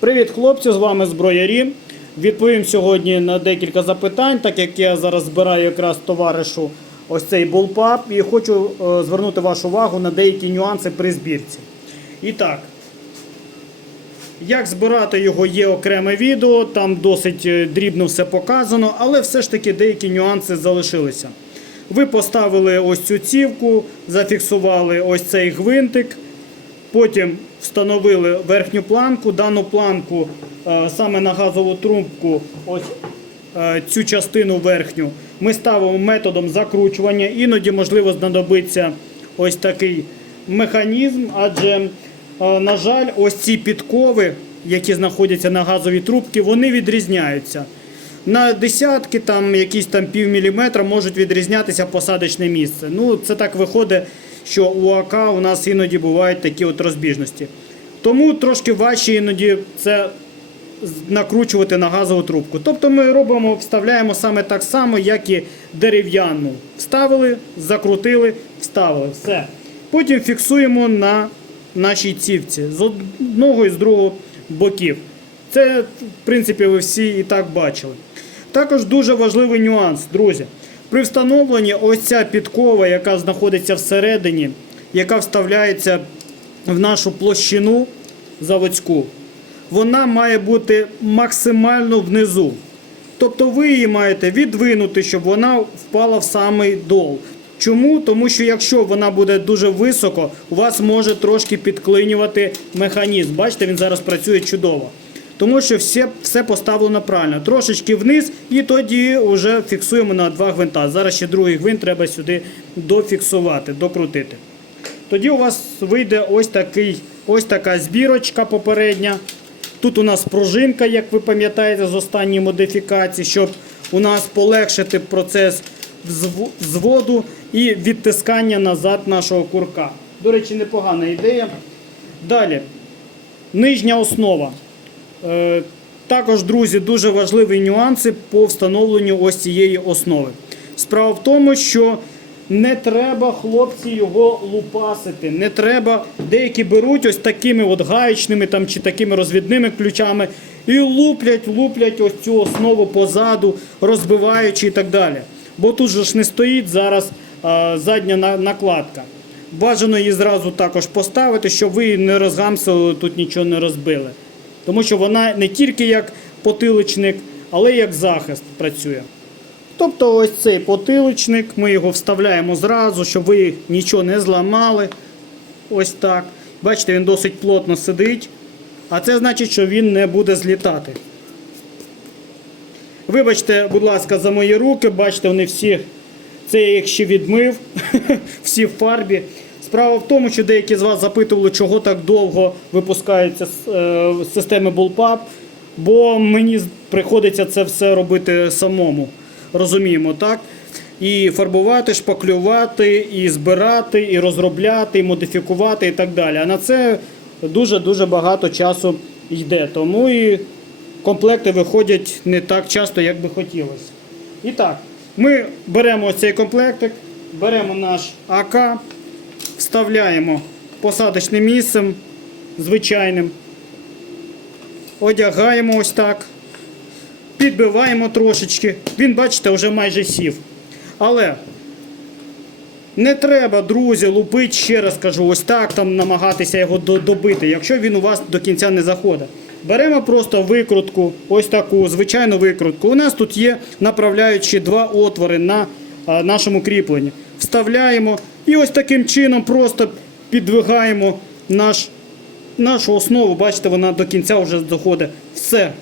Привіт, хлопці! З вами зброярі. Відповім сьогодні на декілька запитань, так як я зараз збираю якраз товаришу ось цей булпап і хочу е, звернути вашу увагу на деякі нюанси при збірці. І так, як збирати його є окреме відео, там досить е, дрібно все показано, але все ж таки деякі нюанси залишилися. Ви поставили ось цю цівку, зафіксували ось цей гвинтик. Потім встановили верхню планку. Дану планку е, саме на газову трубку, ось е, цю частину верхню, ми ставимо методом закручування. Іноді, можливо, знадобиться ось такий механізм, адже, е, на жаль, ось ці підкови, які знаходяться на газовій трубці, вони відрізняються. На десятки, там якісь там пів міліметра можуть відрізнятися посадочне місце. Ну, це так виходить, що у АК у нас іноді бувають такі от розбіжності. Тому трошки важче іноді це накручувати на газову трубку. Тобто ми робимо, вставляємо саме так само, як і дерев'яну. Вставили, закрутили, вставили. Все. Потім фіксуємо на нашій цівці з одного і з другого боків. Це, в принципі, ви всі і так бачили. Також дуже важливий нюанс, друзі. При встановленні ось ця підкова, яка знаходиться всередині, яка вставляється в нашу площину заводську, вона має бути максимально внизу. Тобто ви її маєте відвинути, щоб вона впала в самий дол. Чому? Тому що якщо вона буде дуже високо, у вас може трошки підклинювати механізм. Бачите, він зараз працює чудово. Тому що все, все поставлено правильно. Трошечки вниз і тоді вже фіксуємо на два гвинта. Зараз ще другий гвинт треба сюди дофіксувати, докрутити. Тоді у вас вийде ось такий, ось така збірочка попередня. Тут у нас пружинка, як ви пам'ятаєте, з останньої модифікації, щоб у нас полегшити процес зводу і відтискання назад нашого курка. До речі, непогана ідея. Далі, нижня основа. Е, Також, друзі, дуже важливі нюанси по встановленню ось цієї основи. Справа в тому, що не треба, хлопці, його лупасити. Не треба. Деякі беруть ось такими от гаючними там, чи такими розвідними ключами і луплять, луплять ось цю основу позаду, розбиваючи і так далі. Бо тут же ж не стоїть зараз а, задня накладка. Бажано її зразу також поставити, щоб ви не розгамсили, тут нічого не розбили. Тому що вона не тільки як потиличник, але й як захист працює. Тобто ось цей потиличник, ми його вставляємо зразу, щоб ви нічого не зламали. Ось так. Бачите, він досить плотно сидить. А це значить, що він не буде злітати. Вибачте, будь ласка, за мої руки, бачите, вони всі. Це я їх ще відмив, всі в фарбі. Справа в тому, що деякі з вас запитували, чого так довго випускаються е, системи Bullpup, бо мені приходиться це все робити самому. Розуміємо, так? І фарбувати, шпаклювати, і збирати, і розробляти, і модифікувати, і так далі. А на це дуже-дуже багато часу йде. Тому і комплекти виходять не так часто, як би хотілося. І так, ми беремо ось цей комплектик, беремо наш АК, вставляємо посадочним місцем звичайним, одягаємо ось так, підбиваємо трошечки. Він, бачите, вже майже сів. Але не треба, друзі, лупити, ще раз кажу, ось так там намагатися його добити, якщо він у вас до кінця не заходить. Беремо просто викрутку, ось таку звичайну викрутку. У нас тут є направляючі два отвори на нашому кріпленні. Вставляємо і ось таким чином просто підвигаємо наш, нашу основу. Бачите, вона до кінця вже доходить. Все.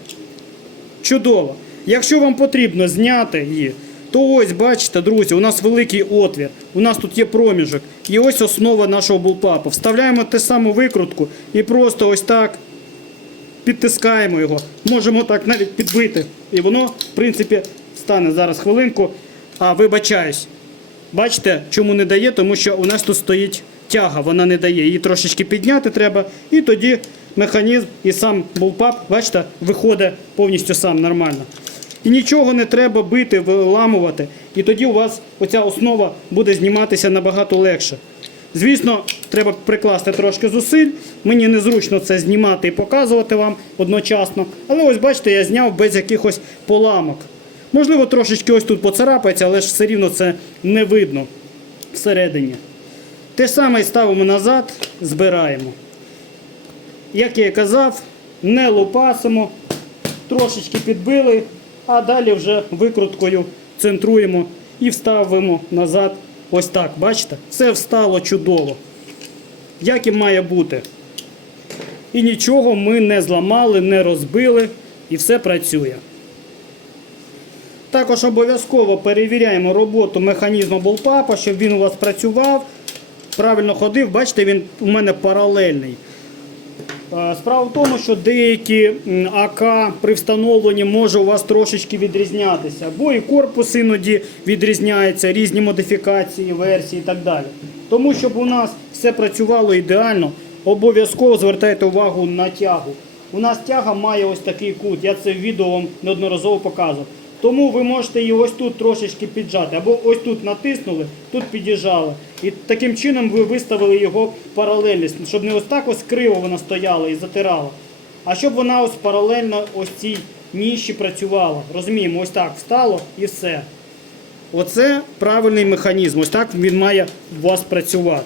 Чудово. Якщо вам потрібно зняти її, то ось бачите, друзі, у нас великий отвір. У нас тут є проміжок. І ось основа нашого булпапу. Вставляємо те саму викрутку і просто ось так підтискаємо його. Можемо так навіть підбити. І воно, в принципі, стане зараз хвилинку. А вибачаюсь. Бачите, чому не дає? Тому що у нас тут стоїть тяга, вона не дає. Її трошечки підняти треба, і тоді механізм і сам булпап, бачите, виходить повністю сам нормально. І нічого не треба бити, виламувати. І тоді у вас оця основа буде зніматися набагато легше. Звісно, треба прикласти трошки зусиль. Мені незручно це знімати і показувати вам одночасно. Але ось бачите, я зняв без якихось поламок. Можливо, трошечки ось тут поцарапається, але ж все рівно це не видно всередині. Те ж саме і ставимо назад, збираємо. Як я і казав, не лупасимо, трошечки підбили, а далі вже викруткою центруємо і вставимо назад. Ось так, бачите? Все встало чудово. Як і має бути. І нічого ми не зламали, не розбили, і все працює. Також обов'язково перевіряємо роботу механізму болпапа, щоб він у вас працював, правильно ходив. Бачите, він у мене паралельний. Справа в тому, що деякі АК при встановленні може у вас трошечки відрізнятися, бо і корпус іноді відрізняється, різні модифікації, версії і так далі. Тому, щоб у нас все працювало ідеально, обов'язково звертайте увагу на тягу. У нас тяга має ось такий кут, я це в відео вам неодноразово показував. Тому ви можете її ось тут трошечки піджати, або ось тут натиснули, тут підіжали. І таким чином ви виставили його паралельність, щоб не ось так ось криво вона стояла і затирала, а щоб вона ось паралельно ось цій ніші працювала. Розуміємо, ось так встало і все. Оце правильний механізм. Ось так він має у вас працювати.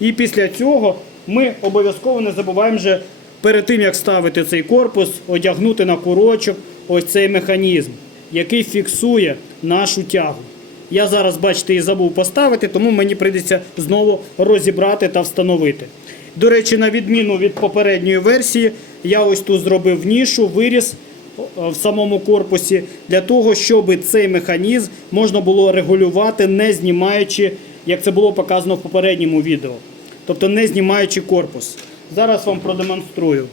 І після цього ми обов'язково не забуваємо вже перед тим, як ставити цей корпус, одягнути на курочок ось цей механізм, який фіксує нашу тягу. Я зараз, бачите, і забув поставити, тому мені прийдеться знову розібрати та встановити. До речі, на відміну від попередньої версії, я ось тут зробив нішу, виріз о, в самому корпусі для того, щоб цей механізм можна було регулювати, не знімаючи, як це було показано в попередньому відео. Тобто не знімаючи корпус. Зараз вам продемонструю.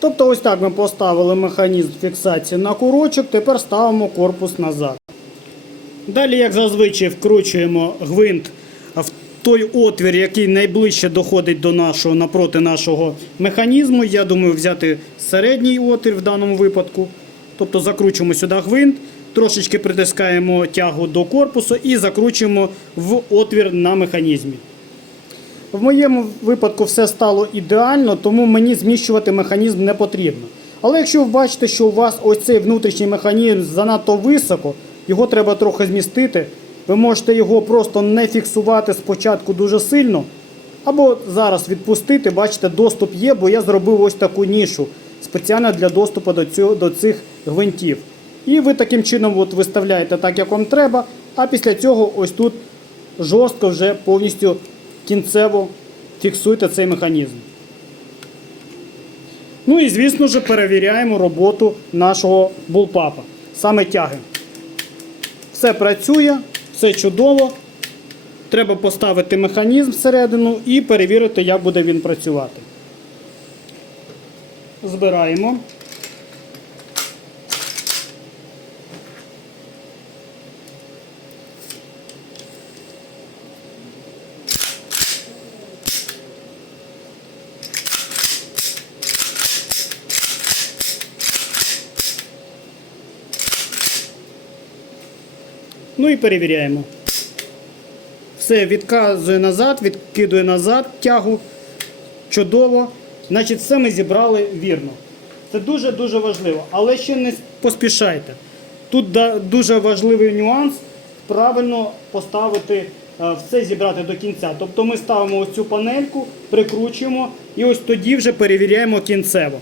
Тобто ось так ми поставили механізм фіксації на курочок, тепер ставимо корпус назад. Далі, як зазвичай, вкручуємо гвинт в той отвір, який найближче доходить до нашого напроти нашого механізму. Я думаю, взяти середній отвір в даному випадку. Тобто закручуємо сюди гвинт, трошечки притискаємо тягу до корпусу і закручуємо в отвір на механізмі. В моєму випадку все стало ідеально, тому мені зміщувати механізм не потрібно. Але якщо ви бачите, що у вас ось цей внутрішній механізм занадто високо, його треба трохи змістити, ви можете його просто не фіксувати спочатку дуже сильно, або зараз відпустити, бачите, доступ є, бо я зробив ось таку нішу спеціально для доступу до, цього, до цих гвинтів. І ви таким чином от виставляєте так, як вам треба, а після цього ось тут жорстко вже повністю кінцево фіксуйте цей механізм. Ну і звісно ж перевіряємо роботу нашого булпапа, саме тяги. Все працює, все чудово. Треба поставити механізм всередину і перевірити, як буде він працювати. Збираємо. Ну і перевіряємо. Все, відказує назад, відкидує назад тягу. Чудово. Значить, все ми зібрали вірно. Це дуже-дуже важливо. Але ще не поспішайте. Тут дуже важливий нюанс правильно поставити, е, все зібрати до кінця. Тобто ми ставимо ось цю панельку, прикручуємо і ось тоді вже перевіряємо кінцево.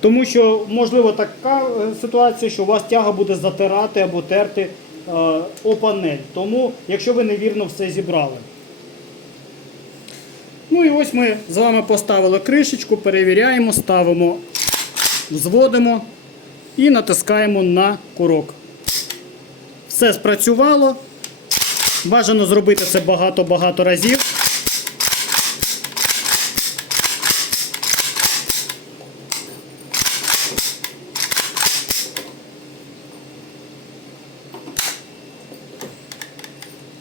Тому що можливо така е, ситуація, що у вас тяга буде затирати або терти е, о панель. Тому, якщо ви невірно все зібрали. Ну і ось ми з вами поставили кришечку, перевіряємо, ставимо, зводимо і натискаємо на курок. Все спрацювало. Бажано зробити це багато-багато разів.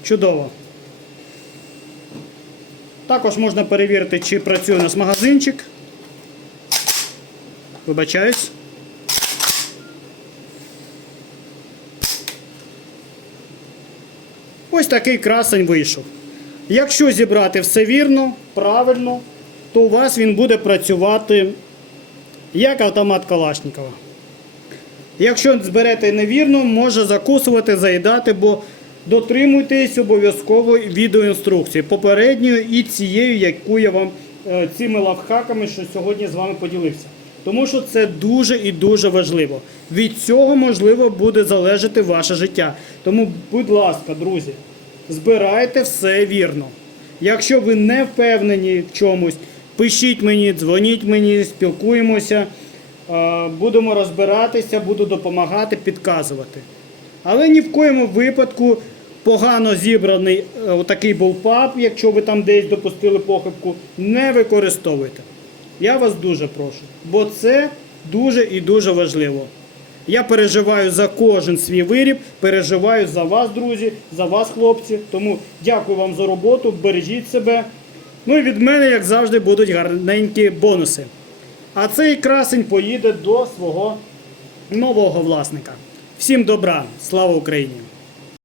Чудово. Також можна перевірити, чи працює у нас магазинчик. Вибачаюсь. Ось такий красень вийшов. Якщо зібрати все вірно, правильно, то у вас він буде працювати як автомат Калашникова. Якщо зберете невірно, може закусувати, заїдати, бо дотримуйтесь обов'язково відеоінструкції попередньої і цією, яку я вам е, цими лавхаками, що сьогодні з вами поділився. Тому що це дуже і дуже важливо. Від цього можливо буде залежати ваше життя. Тому, будь ласка, друзі, збирайте все вірно. Якщо ви не впевнені в чомусь, пишіть мені, дзвоніть мені, спілкуємося, е, будемо розбиратися, буду допомагати, підказувати. Але ні в коєму випадку погано зібраний е, такий булпап, якщо ви там десь допустили похибку, не використовуйте. Я вас дуже прошу, бо це дуже і дуже важливо. Я переживаю за кожен свій виріб, переживаю за вас, друзі, за вас, хлопці. Тому дякую вам за роботу, бережіть себе. Ну і від мене, як завжди, будуть гарненькі бонуси. А цей красень поїде до свого нового власника. Всім добра, слава Україні!